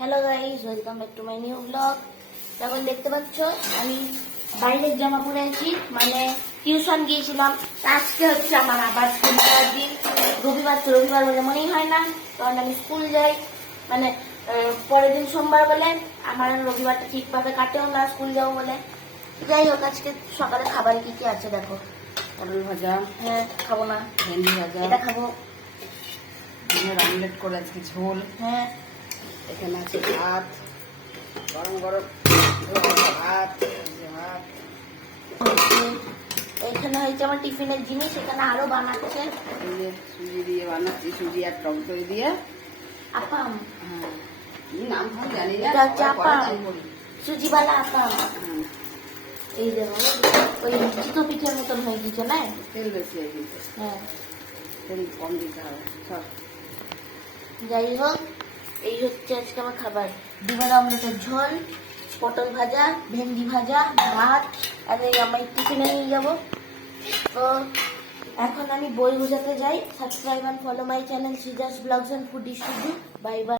Hello guys, welcome back to my new blog. এখন দেখতে পাচ্ছ আমি বাইরের জামা পরে আছি, মানে টিউশন গিয়েছিলাম। আজকে হচ্ছে আমার আবার স্কুল যাওয়ার দিন। রবিবার বলে মনেই হয় না, কারণ আমি স্কুল যাই। মানে পরের দিন সোমবার বলে আমার রবিবারটা ঠিকভাবে কাটেও না স্কুল যাবো বলে। যাই হোক, আজকে সকালে খাবারে কি কি আছে দেখো। পটল ভাজা, হ্যাঁ খাবো না, ভেন্ডি ভাজা, এটা খাবো। ডিমের আমলেট করে আজকে ঝোল। হ্যাঁ, এখানে আছে ভাত, গরম গরম ভাত, ভাত। এখানে হয়েছে আমার টিফিনের জিনিস, এখানে আরো বানাচ্ছে এই যে সুজি দিয়ে বানাচ্ছি, সুজি আর টক দই দিয়ে। আপাম। হ্যাঁ, কি নাম ফাম জানি না, এটা হচ্ছে সবাই পরে আপাম, নাম করি। সুজিওয়ালা আপাম। হ্যাঁ, এই দেখো, ওই চিতো পিঠের মতন হয়ে গেছে না? তেল বেশি হয়ে গেছে, হ্যাঁ, তেল কম দিতে হবে সব। যাই হোক, এই হচ্ছে আজকে আমার খাবার। ডিমের অমলেটের ঝোল, পটল ভাজা, ভেন্ডি ভাজা, ভাত, আর এই আমার টিফিনে নিয়ে যাবো। তো এখন আমি বই বোঝাতে যাই। Subscribe and follow my channel Sijas blogs and foodie শুধু। Bye by.